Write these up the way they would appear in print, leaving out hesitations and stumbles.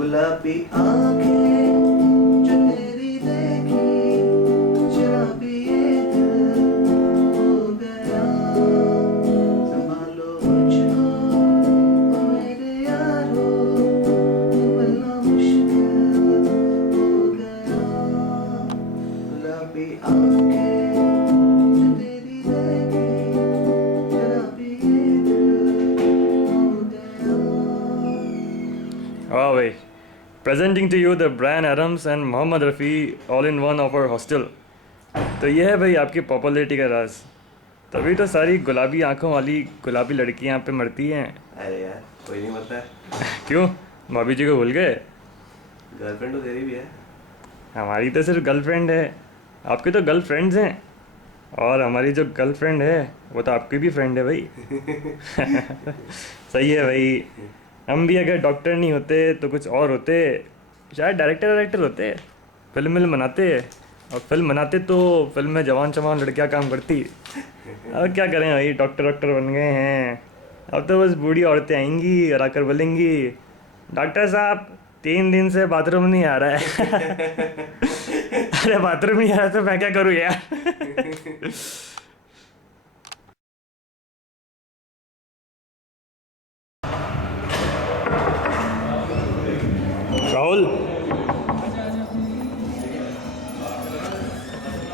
गुलाबी आंखें जो तेरी देखी, शराबी ये दिल हो गया। संभालो मुझको ओ मेरे यारो, मिलना मुश्किल हो गया। गुलाबी आंखें जो तेरी देखी, शराबी ये दिल हो गया। वाह भाई, presenting to you the Bryan Adams and Mohammed Rafi all in one of our hostel. तो ये है भाई आपकी पॉपुलैरिटी का राज। तभी तो सारी गुलाबी आंखों वाली गुलाबी लड़कियां यहाँ पे मरती हैं। अरे यार कोई नहीं मरता है। क्यों, भाभी जी को भूल गए? गर्लफ्रेंड तो तेरी भी है। हमारी तो सिर्फ गर्लफ्रेंड है, आपके तो गर्लफ्रेंड्स हैं। और हमारी जो गर्लफ्रेंड है वो तो आपकी भी फ्रेंड है भाई। सही है भाई। हम भी अगर डॉक्टर नहीं होते तो कुछ और होते, शायद डायरेक्टर होते, फिल्म बनाते। और फिल्म बनाते तो फिल्म में जवान जवान लड़कियां काम करती। अब क्या करें भाई, डॉक्टर बन गए हैं। अब तो बस बूढ़ी औरतें आएंगी और आकर बोलेंगी, डॉक्टर साहब 3 दिन से बाथरूम नहीं आ रहा है। अरे बाथरूम नहीं आ रहा तो मैं क्या करूँ यार। राहुल,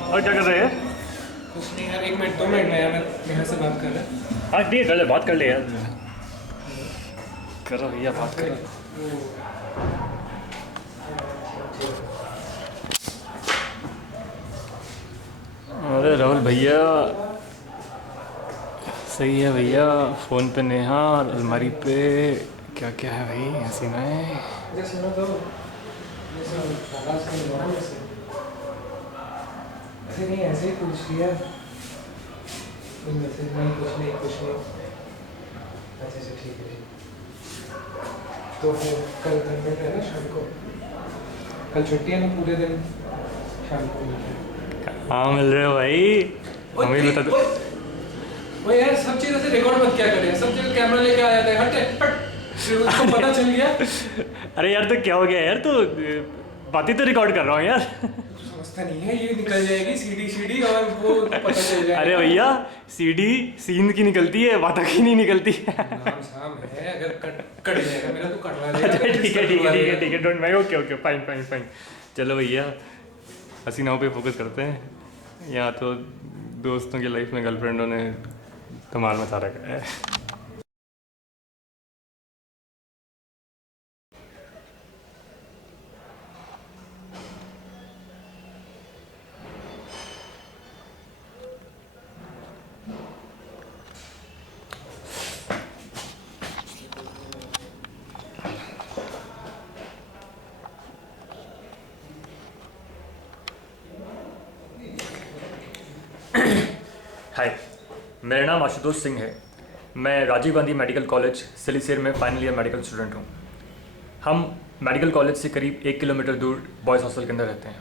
और क्या कर रहे हैं? कुछ नहीं यार, 1 मिनट 2 मिनट में यार, मैं यहाँ से बात कर रहा है। हाँ ठीक है, कर ले, बात कर ले यार। करो भैया, बात करो। अरे राहुल भैया, सही है भैया। फ़ोन पे नेहा और अलमारी पे क्या क्या है भाई, हसीना है। जैसे सुनो तो जैसे आवाज़ कहीं हुआ ना जैसे, ऐसे नहीं, ऐसे ही पूछ लिया। कोई मैसेज नहीं, कुछ नहीं कुछ नहीं। अच्छा अच्छा ठीक है ठीक। तो फिर कल कन्वर्ट है ना शाम को, कल छुट्टी है ना पूरे दिन, शाम को मिलते हैं। हाँ मिल रहे हो भाई, हमें भी बता दो। वो यार सब चीज़ ऐसे रिकॉर्ड मत क्या करें, सब जगह कैमरा लेके आ जाता है, हट हट। फिर उसको पता चल गया। अरे यार तो क्या हो गया यार, तो बातें तो रिकॉर्ड कर रहा हूँ यार। समझता नहीं है, ये निकल जाएगी सीडी सीडी और वो पता चल जाएगा। अरे भैया, सीडी सीन की निकलती है, बातों की नहीं निकलती है। नाम साम है, अगर कट जाएगा मेरा तो कटवा देगा। अच्छा ठीक है ठीक है ठीक है ठीक है, don't mind. Okay okay, fine fine fine. चलो भैया, हसीनाओं पे फोकस करते हैं। यहाँ तो दोस्तों की लाइफ में गर्लफ्रेंडों ने धमाल मचा रखा है। हाय, मेरा नाम आशुतोष सिंह है। मैं राजीव गांधी मेडिकल कॉलेज सिलीसेर में फाइनल ईयर मेडिकल स्टूडेंट हूँ। हम मेडिकल कॉलेज से करीब 1 किलोमीटर दूर बॉयज़ हॉस्टल के अंदर रहते हैं।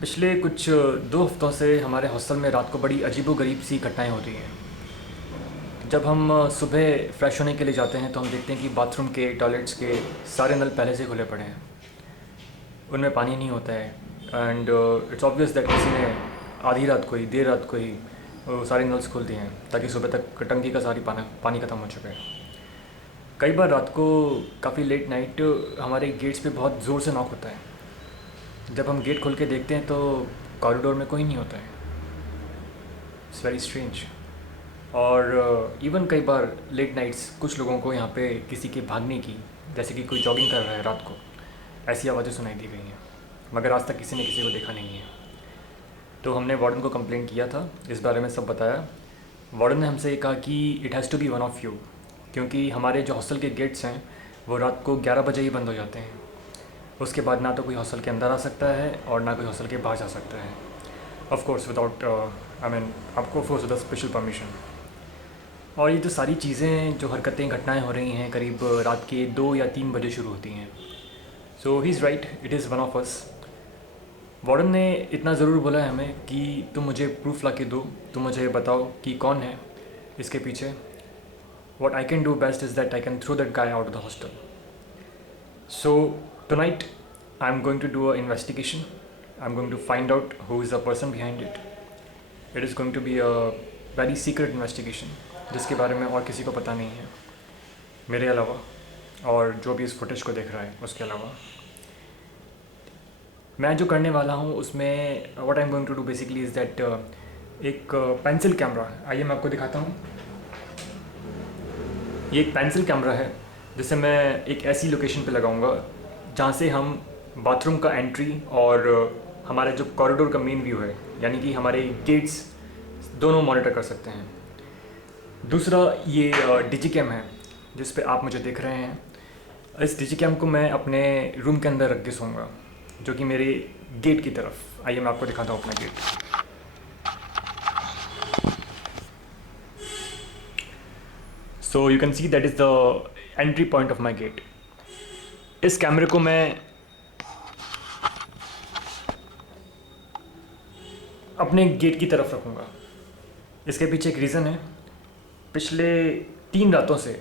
पिछले कुछ 2 हफ्तों से हमारे हॉस्टल में रात को बड़ी अजीबोगरीब सी घटनाएं हो रही हैं। जब हम सुबह फ्रेश होने के लिए जाते हैं तो हम देखते हैं कि बाथरूम के, टॉयलेट्स के सारे नल पहले से खुले पड़े हैं, उनमें पानी नहीं होता है। एंड इट्स ऑब्वियस दैट किसी ने आधी रात को ही, देर रात को ही वो सारे नल्स खोल दिए हैं ताकि सुबह तक टंकी का सारी पानी ख़त्म हो चुका है। कई बार रात को काफ़ी लेट नाइट हमारे गेट्स पे बहुत ज़ोर से नॉक होता है। जब हम गेट खोल के देखते हैं तो कॉरिडोर में कोई नहीं होता है। It's very strange. और इवन कई बार लेट नाइट्स कुछ लोगों को यहाँ पे किसी के भागने की, जैसे कि कोई जॉगिंग कर रहा है रात को, ऐसी आवाज़ें सुनाई दी गई हैं, मगर आज तक किसी ने किसी को देखा नहीं है। तो हमने वार्डन को कंप्लेंट किया था, इस बारे में सब बताया। वार्डन ने हमसे ये कहा कि it has to be one of you, क्योंकि हमारे जो हॉस्टल के गेट्स हैं वो रात को 11 बजे ही बंद हो जाते हैं। उसके बाद ना तो कोई हॉस्टल के अंदर आ सकता है और ना कोई हॉस्टल के बाहर जा सकता है। ऑफ कोर्स विदाउट आपको फोर्स विद स्पेशल परमिशन। और ये जो सारी चीज़ें, जो हरकतें, घटनाएं हो रही हैं, करीब रात के 2 या 3 बजे शुरू होती हैं। So he is right, it is one of us. Warden ने इतना ज़रूर बोला है हमें कि तुम मुझे प्रूफ ला के दो, तुम मुझे बताओ कि कौन है इसके पीछे। What I can do best is that I can throw that guy out of the hostel. So tonight I'm going to do an investigation. I'm going to find out who is the person behind it. It is going to be a very secret investigation जिसके बारे में और किसी को पता नहीं है मेरे अलावा और जो भी इस फुटेज को देख रहा है उसके अलावा। मैं जो करने वाला हूँ उसमें what I am going to do basically is that एक पेंसिल कैमरा, आइए मैं आपको दिखाता हूँ। ये एक पेंसिल कैमरा है जिसे मैं एक ऐसी लोकेशन पे लगाऊंगा जहाँ से हम बाथरूम का एंट्री और हमारे जो कॉरिडोर का मेन व्यू है यानी कि हमारे गेट्स दोनों मॉनिटर कर सकते हैं। दूसरा ये डिजिकैम है जिस पे आप मुझे देख रहे हैं। इस डिजिकैम को मैं अपने रूम के अंदर रख के सोऊंगा जो कि मेरे गेट की तरफ। आइए मैं आपको दिखाता हूँ अपना gate. So you can see that is the entry point of my gate. इस कैमरे को मैं अपने गेट की तरफ रखूँगा। इसके पीछे एक रीज़न है। पिछले 3 रातों से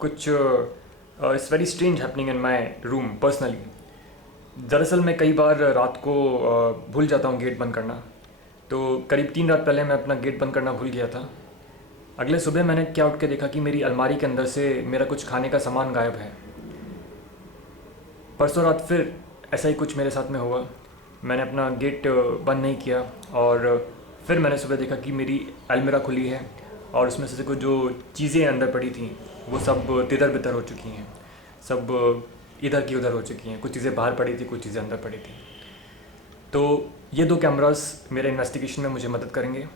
कुछ it's very strange happening in my room personally. दरअसल मैं कई बार रात को भूल जाता हूँ गेट बंद करना, तो करीब 3 रात पहले मैं अपना गेट बंद करना भूल गया था। अगले सुबह मैंने क्या उठ के देखा कि मेरी अलमारी के अंदर से मेरा कुछ खाने का सामान गायब है। परसों रात फिर ऐसा ही कुछ मेरे साथ में हुआ। मैंने अपना गेट बंद नहीं किया और फिर मैंने सुबह देखा कि मेरी अलमीरा खुली है और उसमें से कुछ जो चीज़ें अंदर पड़ी थी वो सब तितर बितर हो चुकी हैं, सब इधर की उधर हो चुकी हैं। कुछ चीज़ें बाहर पड़ी थी, कुछ चीज़ें अंदर पड़ी थी। तो ये 2 कैमरास मेरे इन्वेस्टिगेशन में मुझे मदद करेंगे।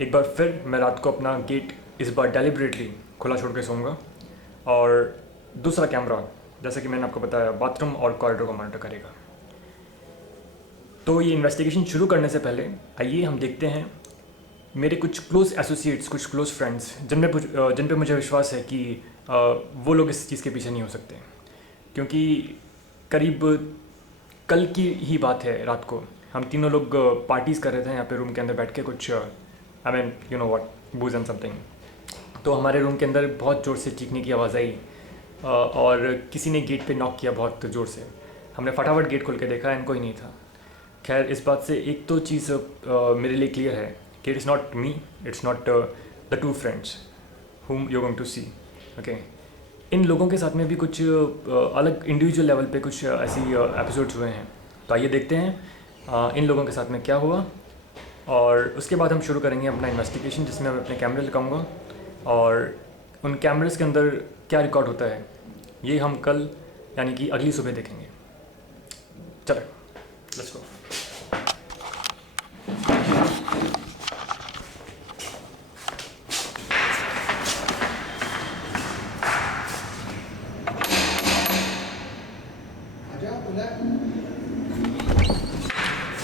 एक बार फिर मैं रात को अपना गेट इस बार डेलिबरेटली खुला छोड़ के सोऊंगा और दूसरा कैमरा जैसा कि मैंने आपको बताया बाथरूम और कॉरिडोर को मॉनिटर करेगा। तो ये इन्वेस्टिगेशन शुरू करने से पहले आइए हम देखते हैं मेरे कुछ क्लोज एसोसिएट्स, कुछ क्लोज फ्रेंड्स जिन पे मुझे विश्वास है कि वो लोग इस चीज़ के पीछे नहीं हो सकते। क्योंकि करीब कल की ही बात है, रात को हम तीनों लोग पार्टीज़ कर रहे थे यहाँ पे रूम के अंदर बैठ के, कुछ I mean you know what, बूज and something. तो हमारे रूम के अंदर बहुत ज़ोर से चीखने की आवाज़ आई और किसी ने गेट पे नॉक किया बहुत ज़ोर से। हमने फटाफट गेट खोल के देखा एंड कोई नहीं था। खैर इस बात से एक तो चीज़ मेरे लिए क्लियर है कि it's not me, it's not the 2 friends whom you're going to see, okay? इन लोगों के साथ में भी कुछ अलग इंडिविजुअल लेवल पे कुछ ऐसी एपिसोड्स हुए हैं। तो आइए देखते हैं इन लोगों के साथ में क्या हुआ और उसके बाद हम शुरू करेंगे अपना इन्वेस्टिगेशन जिसमें मैं अपने कैमरे लगाऊंगा और उन कैमरेस के अंदर क्या रिकॉर्ड होता है ये हम कल यानी कि अगली सुबह देखेंगे। चलो लेट्स गो।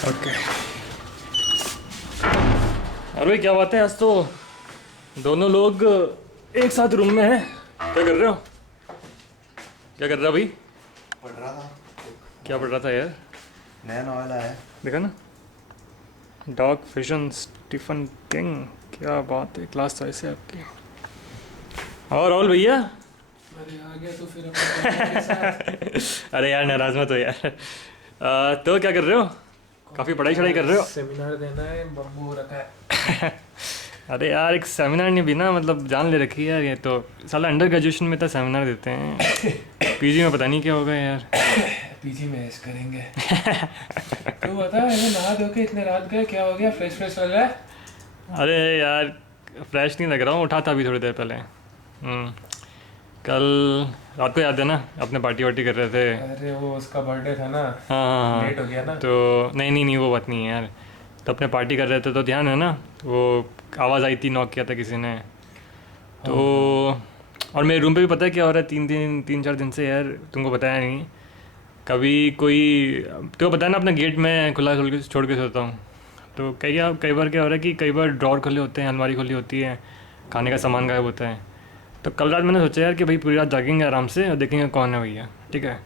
ओके अरे क्या बात है, आज तो दोनों लोग एक साथ रूम में हैं। क्या कर रहे हो? क्या कर रहा भाई? पढ़ रहा था। क्या पढ़ रहा था यार? नया नॉवल आया है। देखा ना, डॉग फिशन स्टीफन किंग। क्या बात है, क्लास चॉइस है आपकी। और राहुल भैया? अरे आ गया तो फिर अपने साथ। अरे यार नाराज मत हो यार। तो क्या कर रहे हो? काफ़ी पढ़ाई शढ़ाई कर रहे हो? सेमिनार देना है, बम्बू हो रखा है। अरे यार एक सेमिनार नहीं भी ना, मतलब जान ले रखी है यार। ये तो साला अंडर ग्रेजुएशन में तो सेमिनार देते हैं, पीजी में पता नहीं क्या होगा यार। पीजी में ऐश करेंगे। तो बता, ऐसे नहा धो के इतने रात गए, क्या हो गया? फ्रेश फ्रेश लग रहा है? अरे यार फ्रेश नहीं लग रहा हूँ, उठा था अभी थोड़ी देर पहले। कल रात को याद है ना अपने पार्टी वार्टी कर रहे थे। अरे वो उसका बर्थडे था ना, हाँ लेट हो गया ना। तो नहीं वो बात नहीं है यार। तो अपने पार्टी कर रहे थे तो ध्यान है ना, वो आवाज़ आई थी, नॉक किया था किसी ने। तो और मेरे रूम पे भी पता है क्या हो रहा है 3-4 दिन से यार, तुमको बताया नहीं। कभी कोई तो पता है ना, अपना गेट में खुला खोल के छोड़ के सोता हूँ। तो कई बार क्या हो रहा है कि कई बार ड्रॉर खुले होते हैं, अलमारी खुली होती है, खाने का सामान गायब होता है। तो कल रात मैंने सोचा यार कि भाई पूरी रात जागेंगे आराम से और देखेंगे कौन है भैया, ठीक है।